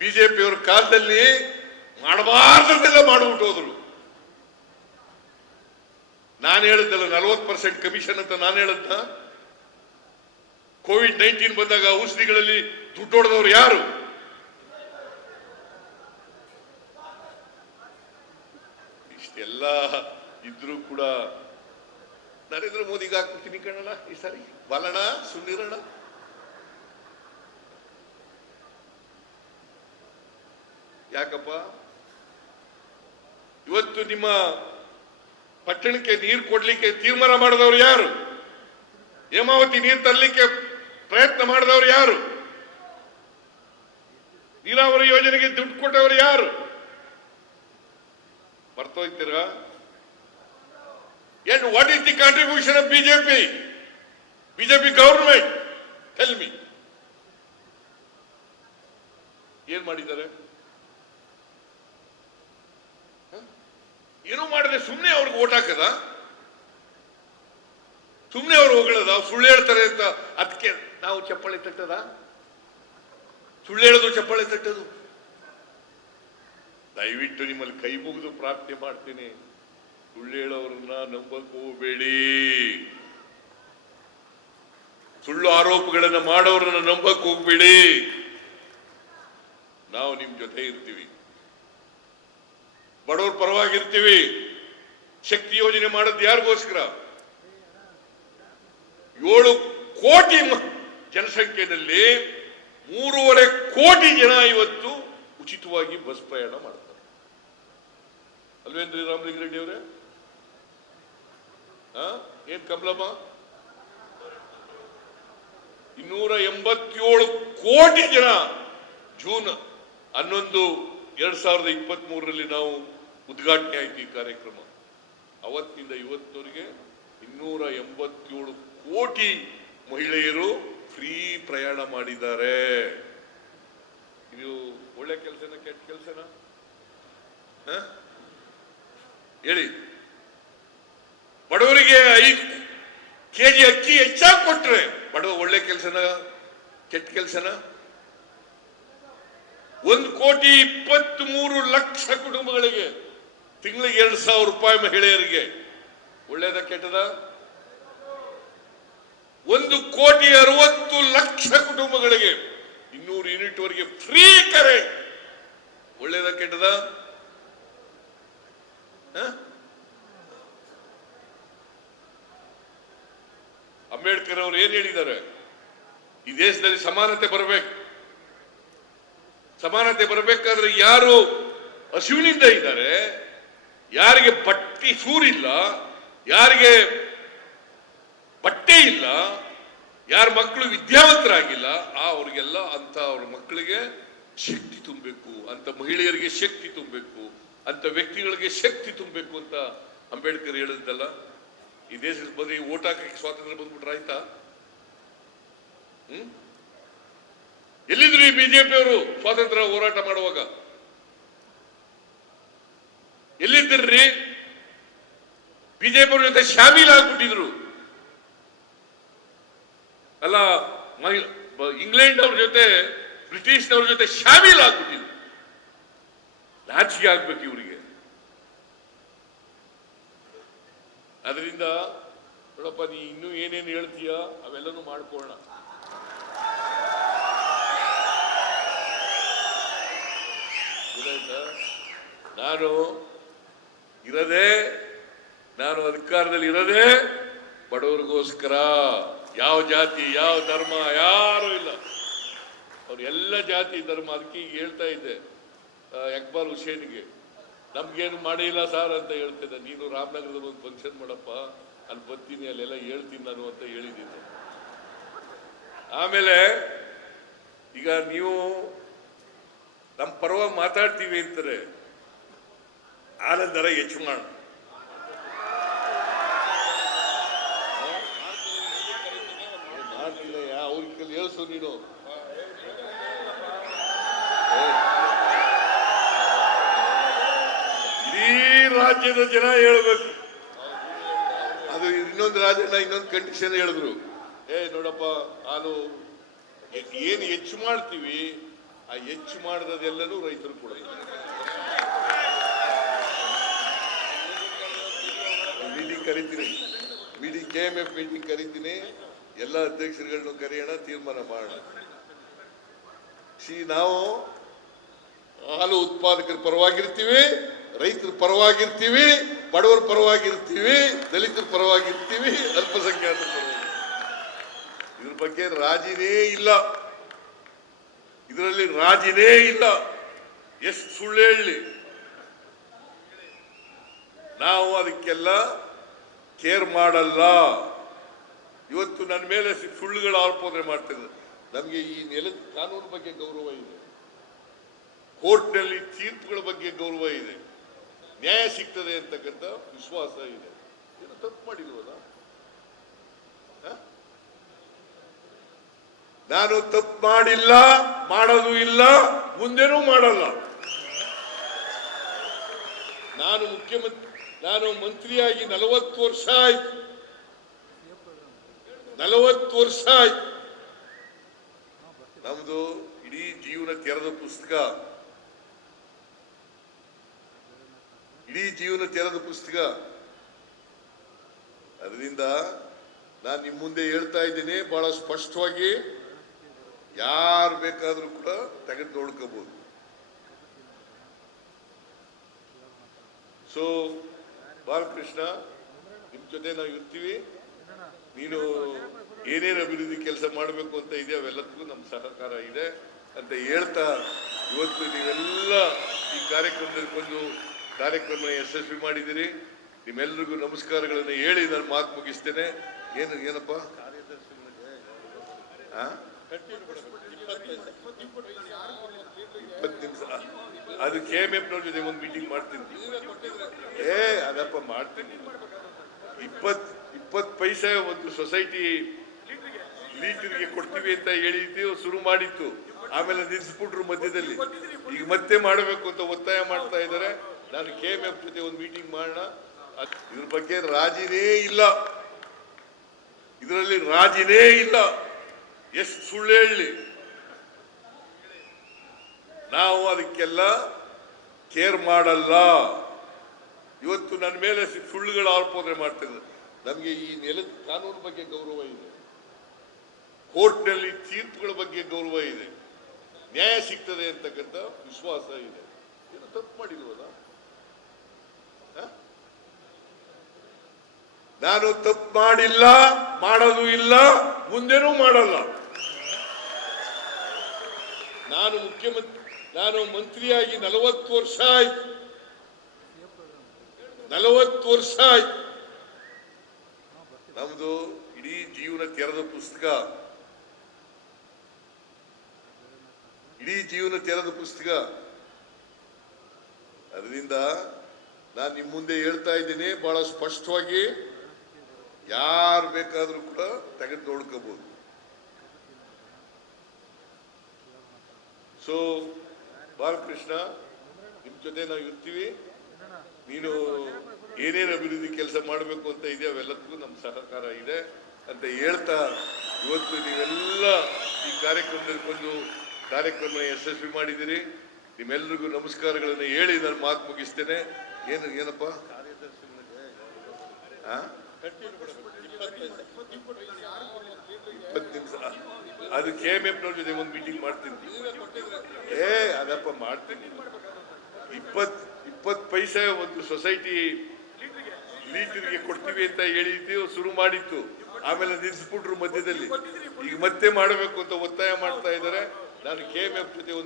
ಬಿಜೆಪಿಯವರ ಕಾಲದಲ್ಲಿ ಮಾಡಬಾರ್ದನ್ನೆಲ್ಲ ಮಾಡಿಬಿಟ್ಟು ಹೋದ್ರು. ನಾನು ಹೇಳಿದ್ದಲ್ಲ 40% ಕಮಿಷನ್ ಅಂತ ನಾನು ಹೇಳದ್ನ. ಕೋವಿಡ್-19 ಬಂದಾಗ ಔಷಧಿಗಳಲ್ಲಿ ದುಡ್ಡು ಹೊಡೆದವರು ಯಾರು? ಇಷ್ಟೆಲ್ಲ ಇದ್ರೂ ಕೂಡ ನರೇಂದ್ರ ಮೋದಿಗೆ ಹಾಕ್ಬಿಡ್ತೀನಿ ಕಣಣ್ಣ ಈ ಸಾರಿ. ಬಲಣ ಸುನ್ನಿರಣ. ಯಾಕಪ್ಪ ಇವತ್ತು ನಿಮ್ಮ ಪಟ್ಟಣಕ್ಕೆ ನೀರು ಕೊಡ್ಲಿಕ್ಕೆ ತೀರ್ಮಾನ ಮಾಡಿದವರು ಯಾರು? ಹೇಮಾವತಿ ನೀರು ತರಲಿಕ್ಕೆ ಪ್ರಯತ್ನ ಮಾಡಿದವರು ಯಾರು? ನೀರಾವರಿ ಯೋಜನೆಗೆ ದುಡ್ಡು ಕೊಟ್ಟವರು ಯಾರು? ಮರ್ತೋಯ್ತೀರಾ? And what is the contribution of BJP government? Tell me. ಏನ್ ಮಾಡಿದ್ದಾರೆ? ಏನೂ ಮಾಡದೆ ಸುಮ್ಮನೆ ಅವ್ರಿಗೆ ಓಟ್ ಹಾಕದ? ಸುಮ್ಮನೆ ಅವ್ರು ಹೋಗಳದ? ಸುಳ್ಳು ಹೇಳ್ತಾರೆ ಅಂತ ಅದಕ್ಕೆ ನಾವು ಚಪ್ಪಾಳೆ ತಟ್ಟದ? ಸುಳ್ಳು ಹೇಳೋದು ಚಪ್ಪಾಳೆ ತಟ್ಟದು? ದಯವಿಟ್ಟು ನಿಮ್ಮಲ್ಲಿ ಕೈ ಮುಗಿದು ಪ್ರಾರ್ಥನೆ ಮಾಡ್ತೀನಿ, ಸುಳ್ಳು ಹೇಳೋರನ್ನ ನಂಬಕ್ ಹೋಗಬೇಡಿ. ಸುಳ್ಳು ಆರೋಪಗಳನ್ನ ಮಾಡೋರನ್ನ ನಂಬಕ್ ಹೋಗ್ಬೇಡಿ. ನಾವು ನಿಮ್ ಜೊತೆ ಇರ್ತೀವಿ, ಬಡವ್ರ ಪರವಾಗಿರ್ತೀವಿ. ಶಕ್ತಿ ಯೋಜನೆ ಮಾಡೋದು ಯಾರಿಗೋಸ್ಕರ? 7 ಕೋಟಿ ಜನಸಂಖ್ಯೆಯಲ್ಲಿ 3.5 ಕೋಟಿ ಜನ ಇವತ್ತು ಉಚಿತವಾಗಿ ಬಸ್ ಪ್ರಯಾಣ ಮಾಡ್ತಾರೆ. ಅಲ್ವೇನ್ರಿ ರಾಮಲಿಂಗರೆಡ್ಡಿ ಅವರೇ? ಏನ್ ಕಮಲಮ್ಮ? 287 ಕೋಟಿ ಜನ ಜೂನ್ 11, 2023 ನಾವು ಉದ್ಘಾಟನೆ ಆಯ್ತು ಈ ಕಾರ್ಯಕ್ರಮ. ಅವತ್ತಿನಿಂದ ಇವತ್ತಿನವರೆಗೆ 287 ಕೋಟಿ ಮಹಿಳೆಯರು ಫ್ರೀ ಪ್ರಯಾಣ ಮಾಡಿದ್ದಾರೆ. ಇದು ಒಳ್ಳೆ ಕೆಲಸನ ಕೆಟ್ಟ ಕೆಲಸನ ಹೇಳಿ? ಬಡವರಿಗೆ 5 ಕೆಜಿ ಅಕ್ಕಿ ಹೆಚ್ಚಾಗಿ ಕೊಟ್ರೆ ಬಡವ ಒಳ್ಳೆ ಕೆಲಸನ ಕೆಟ್ಟ ಕೆಲಸನ? 1,23,00,000 ಕುಟುಂಬಗಳಿಗೆ ತಿಂಗಳಿಗೆ 2,000 ರೂಪಾಯಿ ಮಹಿಳೆಯರಿಗೆ ಒಳ್ಳೇದ ಕೆಟ್ಟದ? 1,60,00,000 ಕುಟುಂಬಗಳಿಗೆ 200 ಯೂನಿಟ್ ವರೆಗೆ ಫ್ರೀ ಕರೆಂಟ್ ಒಳ್ಳೇದ ಕೆಟ್ಟದ? ಅಂಬೇಡ್ಕರ್ ಅವರು ಏನ್ ಹೇಳಿದ್ದಾರೆ? ಈ ದೇಶದಲ್ಲಿ ಸಮಾನತೆ ಬರಬೇಕು. ಸಮಾನತೆ ಬರಬೇಕಾದ್ರೆ ಯಾರು ಹಸಿವಿನಿಂದ ಇದ್ದಾರೆ, ಯಾರಿಗೆ ಬಟ್ಟೆ ಸೂರಿಲ್ಲ, ಯಾರಿಗೆ ಬಟ್ಟೆ ಇಲ್ಲ, ಯಾರ ಮಕ್ಕಳು ವಿದ್ಯಾವಂತರಾಗಿಲ್ಲ, ಅವ್ರಿಗೆಲ್ಲ ಅಂತ ಅವ್ರ ಮಕ್ಕಳಿಗೆ ಶಕ್ತಿ ತುಂಬಬೇಕು, ಅಂತ ಮಹಿಳೆಯರಿಗೆ ಶಕ್ತಿ ತುಂಬಬೇಕು, ಅಂತ ವ್ಯಕ್ತಿಗಳಿಗೆ ಶಕ್ತಿ ತುಂಬಬೇಕು ಅಂತ ಅಂಬೇಡ್ಕರ್ ಹೇಳಿದ್ದಲ್ಲ. ಈ ದೇಶದ ಬರೀ ಓಟ್ ಹಾಕಕ್ಕೆ ಸ್ವಾತಂತ್ರ್ಯ ಬಂದ್ಬಿಟ್ರೆ ಆಯ್ತಾ? ಎಲ್ಲಿದ್ರು ಈ ಬಿಜೆಪಿಯವರು ಸ್ವಾತಂತ್ರ್ಯ ಹೋರಾಟ ಮಾಡುವಾಗ? ಎಲ್ಲಿದ್ದಿರ್ರಿ? ಬಿಜೆಪಿ ಅವ್ರ ಜೊತೆ ಶಾಮೀಲ್ ಆಗ್ಬಿಟ್ಟಿದ್ರು ಅಲ್ಲ, ಇಂಗ್ಲೆಂಡ್ ಅವ್ರ ಜೊತೆ ಬ್ರಿಟಿಷ್ನವ್ರ ಜೊತೆ ಶಾಮೀಲ್ ಆಗ್ಬಿಟ್ಟಿದ್ರು. ನಾಚಿಕೆ ಆಗ್ಬೇಕು ಇವರಿಗೆ. ಅದರಿಂದ ನೋಡಪ್ಪ, ನೀ ಇನ್ನೂ ಏನೇನು ಹೇಳ್ತೀಯ ಅವೆಲ್ಲನೂ ಮಾಡ್ಕೊಳ್ಳೋಣ. ನಾನು ಅಧಿಕಾರದಲ್ಲಿ ಇರೋದೇ ಬಡವರಿಗೋಸ್ಕರ. ಯಾವ ಜಾತಿ, ಯಾವ ಧರ್ಮ ಯಾರು ಇಲ್ಲ, ಅವ್ರು ಎಲ್ಲ ಜಾತಿ ಧರ್ಮ. ಅದಕ್ಕೆ ಈಗ ಹೇಳ್ತಾ ಇದ್ದೆ ಇಕ್ಬಾಲ್ ಹುಸೇನ್ಗೆ, ನಮ್ಗೇನು ಮಾಡಿಲ್ಲ ಸಾರ್ ಅಂತ ಹೇಳ್ತಿದ್ದೆ. ನೀನು ರಾಮನಗರದಲ್ಲಿ ಒಂದು ಫಂಕ್ಷನ್ ಮಾಡಪ್ಪ, ಅಲ್ಲಿ ಬರ್ತೀನಿ, ಅಲ್ಲೆಲ್ಲ ಹೇಳ್ತೀನಿ ನಾನು ಅಂತ ಹೇಳಿದ್ದೀನಿ. ಆಮೇಲೆ ಈಗ ನೀವು ನಮ್ಮ ಪರವಾಗಿ ಮಾತಾಡ್ತೀವಿ ಅಂತಾರೆ, ಆನಂದರ ಹೆಚ್ಚು ಮಾಡ ಮಾಡ್ತಿಲ್ಲ. ಅವ್ರಿಗೆ ಹೇಳ್ಸು ನೀನು. ಇಡೀ ರಾಜ್ಯದ ಜನ ಹೇಳ್ಬೇಕು. ಅದು ಇನ್ನೊಂದು ರಾಜ್ಯನ ಇನ್ನೊಂದು ಕಂಡೀಷನ್ ಹೇಳಿದ್ರು, ನೋಡಪ್ಪ, ಹಾಲು ಏನು ಹೆಚ್ಚು ಮಾಡ್ತೀವಿ ಆ ಹೆಚ್ಚು ಮಾಡಿದೆಲ್ಲನೂ ರೈತರು ಕೊಡಬೇಕು. ಮೀಟಿಂಗ್ ಕರಿತೀನಿ, KMF ಮೀಟಿಂಗ್ ಕರಿತೀನಿ, ಎಲ್ಲ ಅಧ್ಯಕ್ಷರುಗಳನ್ನು ಕರೆಯೋಣ, ತೀರ್ಮಾನ ಮಾಡೋಣ. ನಾವು ಹಾಲು ಉತ್ಪಾದಕರ ಪರವಾಗಿರ್ತೀವಿ, ರೈತರ ಪರವಾಗಿರ್ತೀವಿ, ಬಡವರ ಪರವಾಗಿರ್ತೀವಿ, ದಲಿತರ ಪರವಾಗಿರ್ತೀವಿ, ಅಲ್ಪಸಂಖ್ಯಾತರ ಪರವಾಗಿ. ಇದ್ರ ಬಗ್ಗೆ ರಾಜಿನೇ ಇಲ್ಲ, ಇದರಲ್ಲಿ ರಾಜಿನೇ ಇಲ್ಲ. ಎಷ್ಟು ಸುಳ್ಳು ಹೇಳಿ, ನಾವು ಅದಕ್ಕೆಲ್ಲ ಕೇರ್ ಮಾಡಲ್ಲ. ಇವತ್ತು ನನ್ನ ಮೇಲೆ ಸುಳ್ಳುಗಳ ಆರೋಪನೆ ಮಾಡ್ತಿದ್ದಾರೆ. ನಮಗೆ ಈ ನೆಲದ ಕಾನೂನು ಬಗ್ಗೆ ಗೌರವ ಇದೆ, ಕೋರ್ಟ್ನಲ್ಲಿ ತೀರ್ಪುಗಳ ಬಗ್ಗೆ ಗೌರವ ಇದೆ, ನ್ಯಾಯ ಸಿಗ್ತದೆ ಅಂತಕ್ಕಂಥ ವಿಶ್ವಾಸ ಇದೆ. ಏನು ತಪ್ಪು ಮಾಡಿಲ್ವಲ್ಲ? ನಾನು ತಪ್ಪು ಮಾಡಿಲ್ಲ, ಮಾಡೋದು ಇಲ್ಲ, ಮುಂದೆನೂ ಮಾಡಲ್ಲ. ನಾನು ಮಂತ್ರಿಯಾಗಿ 40 ವರ್ಷ ಆಯ್ತು, 40 ವರ್ಷ ಆಯ್ತು. ನಮ್ದು ಇಡೀ ಜೀವನ ತೆರೆದ ಪುಸ್ತಕ, ಇಡೀ ಜೀವನ ತೆರೆದ ಪುಸ್ತಕ. ಅದರಿಂದ ನಾನು ನಿಮ್ಮ ಮುಂದೆ ಹೇಳ್ತಾ ಇದ್ದೀನಿ ಬಹಳ ಸ್ಪಷ್ಟವಾಗಿ, ಯಾರು ಬೇಕಾದ್ರೂ ಕೂಡ ತೆಗೆದು ನೋಡ್ಕೋಬಹುದು. ಸೊ ಬಾಲಕೃಷ್ಣ, ನಿಮ್ ಜೊತೆ ನಾವು ಇರ್ತೀವಿ. ನೀನು ಏನೇನು ಅಭಿವೃದ್ಧಿ ಕೆಲಸ ಮಾಡಬೇಕು ಅಂತ ಇದೆ ಅವೆಲ್ಲದಕ್ಕೂ ನಮ್ಮ ಸಹಕಾರ ಇದೆ ಅಂತ ಹೇಳ್ತಾ, ಇವತ್ತು ನೀವೆಲ್ಲ ಈ ಕಾರ್ಯಕ್ರಮದಲ್ಲಿ ಬಂದು ಕಾರ್ಯಕ್ರಮ ಯಶಸ್ವಿ ಮಾಡಿದ್ದೀರಿ. ನಿಮ್ಮೆಲ್ಲರಿಗೂ ನಮಸ್ಕಾರಗಳನ್ನು ಹೇಳಿ ನಾನು ಮಾತು ಮುಗಿಸ್ತೇನೆ. ಏನಪ್ಪ 20 ನಿಮಿಷ ಅದು KMF ನವ್ರ ಜೊತೆ ಒಂದು ಮೀಟಿಂಗ್ ಮಾಡ್ತೀನಿ. ಅದಪ್ಪ ಮಾಡ್ತೀನಿ. 20 ಪೈಸೆ ಒಂದು ಸೊಸೈಟಿ ಲೀಟರ್ಗೆ ಕೊಡ್ತೀವಿ ಅಂತ ಹೇಳಿದ್ದು ಶುರು ಮಾಡಿತ್ತು, ಆಮೇಲೆ ನಿಲ್ಲಿಸ್ಬಿಟ್ರು ಮಧ್ಯದಲ್ಲಿ. ಈಗ ಮತ್ತೆ ಮಾಡಬೇಕು ಅಂತ ಒತ್ತಾಯ ಮಾಡ್ತಾ ಇದ್ದಾರೆ. ನಾನು KMF ಜೊತೆ ಒಂದು ಮೀಟಿಂಗ್ ಮಾಡೋಣ. ಇದ್ರ ಬಗ್ಗೆ ರಾಜಿನೇ ಇಲ್ಲ, ಇದರಲ್ಲಿ ರಾಜಿನೇ ಇಲ್ಲ. ಎಷ್ಟು ಸುಳ್ಳು ಹೇಳಿ, ನಾವು ಅದಕ್ಕೆಲ್ಲ ಕೇರ್ ಮಾಡಲ್ಲ. ಇವತ್ತು ನನ್ನ ಮೇಲೆ ಸುಳ್ಳುಗಳ ಆರೋಪನೆ ಮಾಡ್ತಿದ್ದಾರೆ. ನಮಗೆ ಈ ನೆಲದ ಕಾನೂನು ಬಗ್ಗೆ ಗೌರವ ಇದೆ, ಕೋರ್ಟ್ನಲ್ಲಿ ತೀರ್ಪುಗಳ ಬಗ್ಗೆ ಗೌರವ ಇದೆ, ನ್ಯಾಯ ಸಿಗ್ತದೆ ಅಂತಕ್ಕಂಥ ವಿಶ್ವಾಸ ಇದೆ. ಏನು ತಪ್ಪು ಮಾಡಿಲ್ವಲ್ಲ? ನಾನು ತಪ್ಪು ಮಾಡಿಲ್ಲ, ಮಾಡೋದು ಇಲ್ಲ, ಮುಂದೆನೂ ಮಾಡಲ್ಲ. ನಾನು ಮಂತ್ರಿಯಾಗಿ 40 ವರ್ಷ ಆಯ್ತು, 40 ವರ್ಷ ಆಯ್ತು. ನಮ್ದು ಇಡೀ ಜೀವನ ತೆರೆದ ಪುಸ್ತಕ, ಇಡೀ ಜೀವನ ತೆರೆದ ಪುಸ್ತಕ. ಅದರಿಂದ ನಾನು ನಿಮ್ಮ ಮುಂದೆ ಹೇಳ್ತಾ ಇದ್ದೀನಿ ಬಹಳ ಸ್ಪಷ್ಟವಾಗಿ, ಯಾರು ಬೇಕಾದ್ರೂ ಕೂಡ ತೆಗೆದು ನೋಡ್ಕೋಬಹುದು. ಸೊ ಬಾಲಕೃಷ್ಣ, ನಿಮ್ ಜೊತೆ ನಾವು ಇರ್ತೀವಿ. ನೀನು ಏನೇನು ಅಭಿವೃದ್ಧಿ ಕೆಲಸ ಮಾಡಬೇಕು ಅಂತ ಇದೆ ಅವೆಲ್ಲದಕ್ಕೂ ನಮ್ಮ ಸಹಕಾರ ಇದೆ ಅಂತ ಹೇಳ್ತಾ, ಇವತ್ತು ನೀವೆಲ್ಲ ಈ ಕಾರ್ಯಕ್ರಮದಲ್ಲಿ ಬಂದು ಕಾರ್ಯಕ್ರಮ ಯಶಸ್ವಿ ಮಾಡಿದ್ದೀರಿ. ನಿಮ್ಮೆಲ್ಲರಿಗೂ ನಮಸ್ಕಾರಗಳನ್ನು ಹೇಳಿ ನಾನು ಮಾತು ಮುಗಿಸ್ತೇನೆ. ಏನಪ್ಪ 20 ನಿಮಿಷ ಅದು KMF ನವ್ರ ಜೊತೆ ಒಂದು ಮೀಟಿಂಗ್ ಮಾಡ್ತೀನಿ. ಅದಪ್ಪ ಮಾಡ್ತೀನಿ. 20 ಪೈಸೆ ಒಂದು ಸೊಸೈಟಿ ಲೀಟರ್ಗೆ ಕೊಡ್ತೀವಿ ಅಂತ ಹೇಳಿದ್ದು ಶುರು ಮಾಡಿತ್ತು, ಆಮೇಲೆ ನಿಲ್ಲಿಸ್ಬಿಟ್ರು ಮಧ್ಯದಲ್ಲಿ. ಈಗ ಮತ್ತೆ ಮಾಡಬೇಕು ಅಂತ ಒತ್ತಾಯ ಮಾಡ್ತಾ ಇದ್ದಾರೆ. ನಾನು KMF ಜೊತೆ ಒಂದು